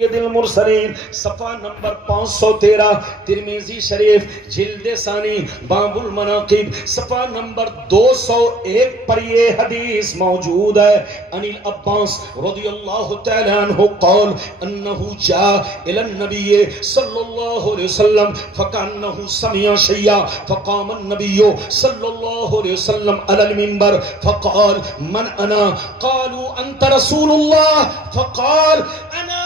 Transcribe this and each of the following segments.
دل مرسلین صفحہ نمبر 513 ترمذی شریف جلد ثانی باب المناقب صفحہ نمبر 201 پر یہ حدیث موجود ہے. عن العباس رضی اللہ تعالی عنہ قال انه جاء الى النبي صلی اللہ علیہ وسلم فكأنه سمع شيئا فقام النبي صلی اللہ علیہ وسلم على المنبر فقال من انا قالوا انت رسول الله فقال انا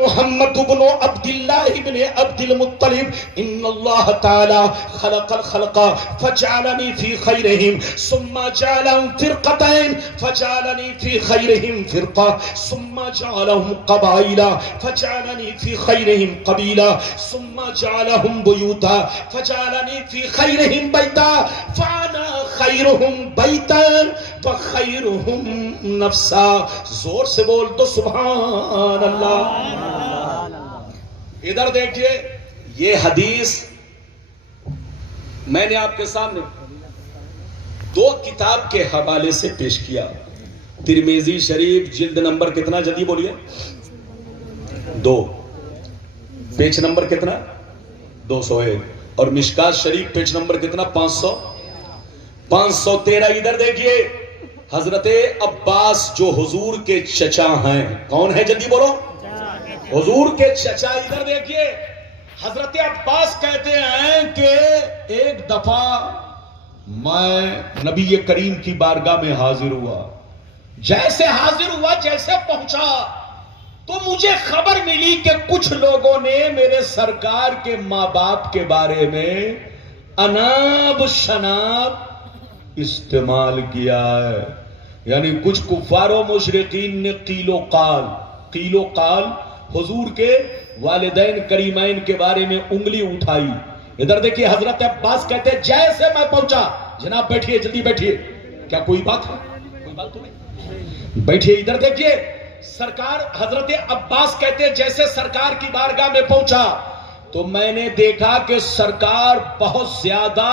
محمد بن عبد الله بن عبد المطلب ان الله تعالى خلق الخلق فجعلني في خيرهم ثم جعلهم فرقتين فجعلني في خيرهم فرقة ثم جعلهم قبائل فجعلني في خيرهم قبيلة ثم جعلهم بيوتا فجعلني في خيرهم بيتا فأنا خيرهم بيتا وخيرهم نفسا. زور سے بول تو سبحان اللہ. ادھر دیکھئے یہ حدیث میں نے آپ کے سامنے دو کتاب کے حوالے سے پیش کیا. ترمذی شریف جلد نمبر کتنا جلدی بولیے 2 پیج نمبر کتنا 201 اور مشکات شریف پیج نمبر کتنا 513. ادھر دیکھئے حضرت عباس جو حضور کے چچا ہیں کون ہے جلدی بولو حضور کے چچا. ادھر دیکھئے حضرت عباس کہتے ہیں کہ ایک دفعہ میں نبی کریم کی بارگاہ میں حاضر ہوا. جیسے حاضر ہوا جیسے پہنچا تو مجھے خبر ملی کہ کچھ لوگوں نے میرے سرکار کے ماں باپ کے بارے میں اناب شناب استعمال کیا ہے. یعنی کچھ کفار و مشرقین نے قیل و قال حضور کے والدین کریمین کے بارے میں انگلی اٹھائی. ادھر دیکھیے حضرت عباس کہتے ہیں جیسے میں پہنچا جناب بیٹھیے جلدی بیٹھیے. کیا کوئی بات ہے کوئی بات تو نہیں بیٹھیے. ادھر دیکھیے سرکار حضرت عباس کہتے ہیں جیسے سرکار کی بارگاہ میں پہنچا تو میں نے دیکھا کہ سرکار بہت زیادہ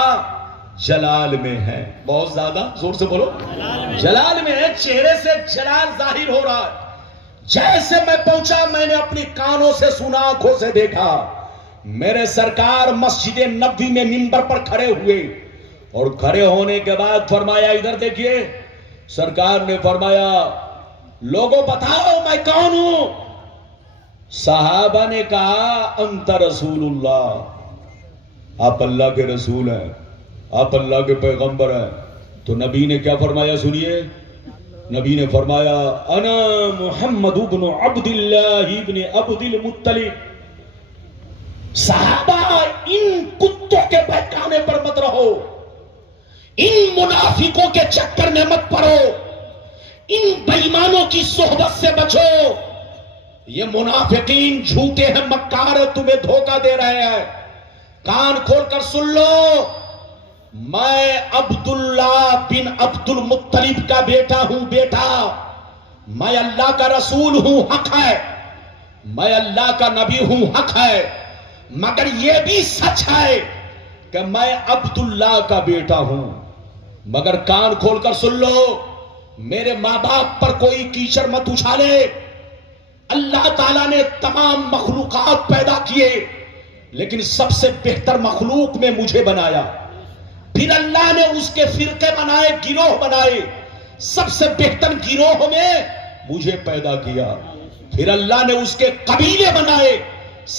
جلال میں ہے. بہت زیادہ زور سے بولو جلال میں ہے. چہرے سے جلال ظاہر ہو رہا ہے. جیسے میں پہنچا میں نے اپنی کانوں سے سنا آنکھوں سے دیکھا میرے سرکار مسجد نبوی میں منبر پر کھڑے ہوئے اور کھڑے ہونے کے بعد فرمایا ادھر دیکھیے سرکار نے فرمایا لوگوں بتاؤ میں کون ہوں. صحابہ نے کہا انت رسول اللہ آپ اللہ کے رسول ہیں آپ اللہ کے پیغمبر ہیں. تو نبی نے کیا فرمایا سنیے نبی نے فرمایا انا محمد بن عبد اللہ بن عبد المطلب. صحابہ ان کتوں کے بہکانے پر مت رہو ان منافقوں کے چکر میں مت پڑو ان بے ایمانوں کی صحبت سے بچو. یہ منافقین جھوٹے ہیں مکار تمہیں دھوکہ دے رہے ہیں. کان کھول کر سن لو میں عبداللہ بن عبد المطلب کا بیٹا ہوں. بیٹا میں اللہ کا رسول ہوں حق ہے میں اللہ کا نبی ہوں حق ہے مگر یہ بھی سچ ہے کہ میں عبداللہ کا بیٹا ہوں. مگر کان کھول کر سن لو میرے ماں باپ پر کوئی کیچڑ مت اچھالے. اللہ تعالیٰ نے تمام مخلوقات پیدا کیے لیکن سب سے بہتر مخلوق میں مجھے بنایا. پھر اللہ نے اس کے فرقے بنائے گروہ بنائے سب سے بہتر گروہ میں مجھے پیدا کیا. پھر اللہ نے اس کے قبیلے بنائے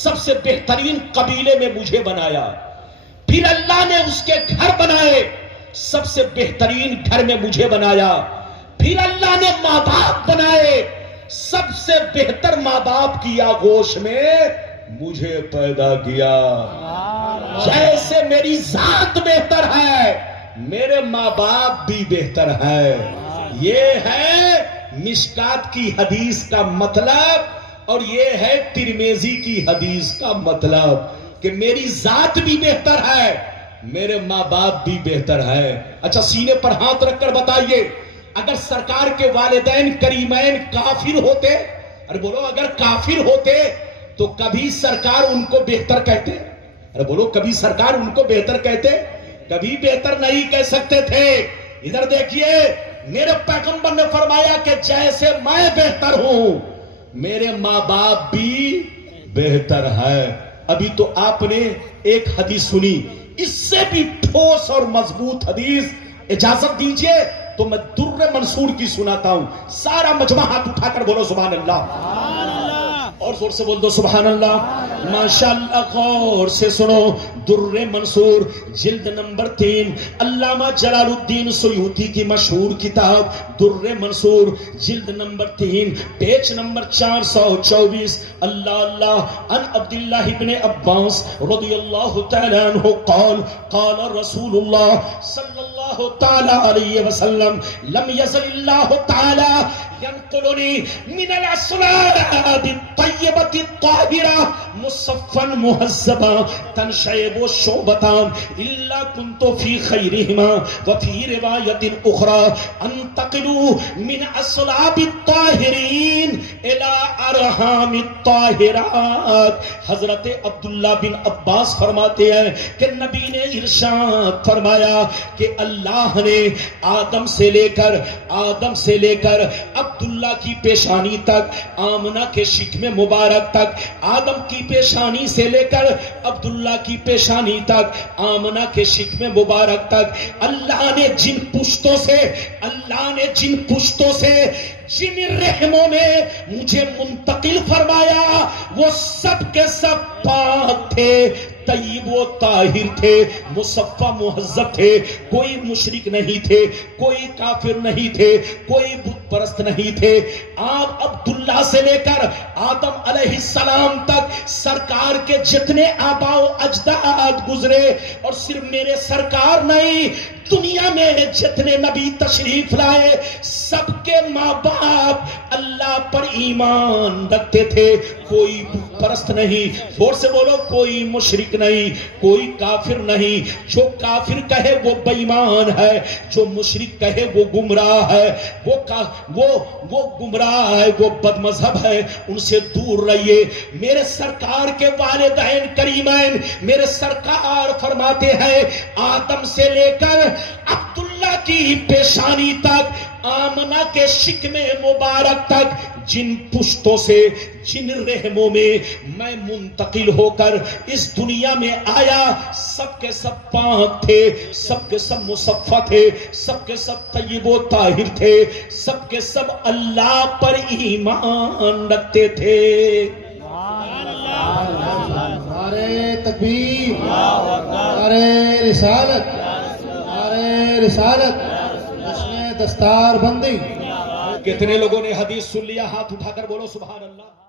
سب سے بہترین قبیلے میں مجھے بنایا. پھر اللہ نے اس کے گھر بنائے سب سے بہترین گھر میں مجھے بنایا. پھر اللہ نے ماں باپ بنائے سب سے بہتر ماں باپ کی آغوش میں مجھے پیدا کیا. جیسے میری ذات بہتر ہے میرے ماں باپ بھی بہتر ہے. یہ ہے مشکات کی حدیث کا مطلب اور یہ ہے ترمذی کی حدیث کا مطلب کہ میری ذات بھی بہتر ہے میرے ماں باپ بھی بہتر ہے. اچھا سینے پر ہاتھ رکھ کر بتائیے اگر سرکار کے والدین کریمین کافر ہوتے ارے بولو اگر کافر ہوتے تو کبھی سرکار ان کو بہتر کہتے ارے بولو کبھی سرکار ان کو بہتر کہتے کبھی بہتر نہیں کہہ سکتے تھے. ادھر دیکھیے میرے پیغمبر نے فرمایا کہ جیسے میں بہتر ہوں میرے ماں باپ بھی بہتر ہے. ابھی تو آپ نے ایک حدیث سنی, اس سے بھی ٹھوس اور مضبوط حدیث. اجازت دیجئے تو میں در منصور کی سناتا ہوں. سارا مجمع ہاتھ اٹھا کر بولو سبحان اللہ, اور زور سے بول دو سبحان اللہ. ماشاءاللہ غور سے سنو. در منصور جلد نمبر 3, علامہ جلال الدین سیوطی کی مشہور کتاب در منصور جلد نمبر 3 پیج نمبر 424. اللہ اللہ عن عبداللہ ابن عباس رضی اللہ تعالیٰ عنہ قال قال رسول اللہ صلی اللہ تعالیٰ علیہ وسلم لم یزل اللہ تعالیٰ ينقلني من الأسراد الطيبة الطاهرة مصفا مهذبا تنشعب الشعبتان إلا كنت في خيرهما. وفي رواية أخرى انتقلوا من أصلاب الطاهرين إلى أرحام الطاهرات. حضرت عبداللہ بن عباس فرماتے ہیں کہ نبی نے ارشاد فرمایا کہ اللہ نے آدم سے لے کر عبداللہ کی پیشانی تک, آمنہ کے شکم مبارک تک, آدم کی پیشانی سے لے کر عبداللہ کی پیشانی تک, آمنہ کے شکم مبارک تک, اللہ نے جن پشتوں سے جن رحموں میں مجھے منتقل فرمایا وہ سب کے سب پاک تھے, طیب و طاہر تھے, مصفہ مہذب تھے. کوئی مشرک نہیں تھے, کوئی کافر نہیں تھے, کوئی بت پرست نہیں تھے. آپ عبداللہ سے لے کر آدم علیہ السلام تک سرکار کے جتنے آبا و اجداد گزرے, اور صرف میرے سرکار نہیں, دنیا میں جتنے نبی تشریف لائے سب کے ماں باپ اللہ پر ایمان رکھتے تھے. کوئی بت پرست نہیں, زور سے بولو, کوئی مشرک نہیں, کوئی کافر نہیں. جو کافر کہے وہ بے ایمان ہے, جو مشرک کہے وہ گمراہ ہے, وہ گمراہ ہے, وہ بد مذہب ہے, ان سے دور رہیے. میرے سرکار کے والدین کریمین, میرے سرکار فرماتے ہیں آدم سے لے کر عبداللہ کی پیشانی تک, آمنہ کے شکم مبارک تک, جن پشتوں سے جن رحموں میں میں منتقل ہو کر اس دنیا میں آیا سب کے سب پاک تھے, سب کے سب مصفہ تھے, سب کے سب طیب و طاہر تھے, سب کے سب اللہ پر ایمان رکھتے تھے. نعرہ تکبیر, نعرہ رسالت, نعرہ رسالت, جشن دستار بندی. کتنے لوگوں نے حدیث سن لیا؟ ہاتھ اٹھا کر بولو سبحان اللہ.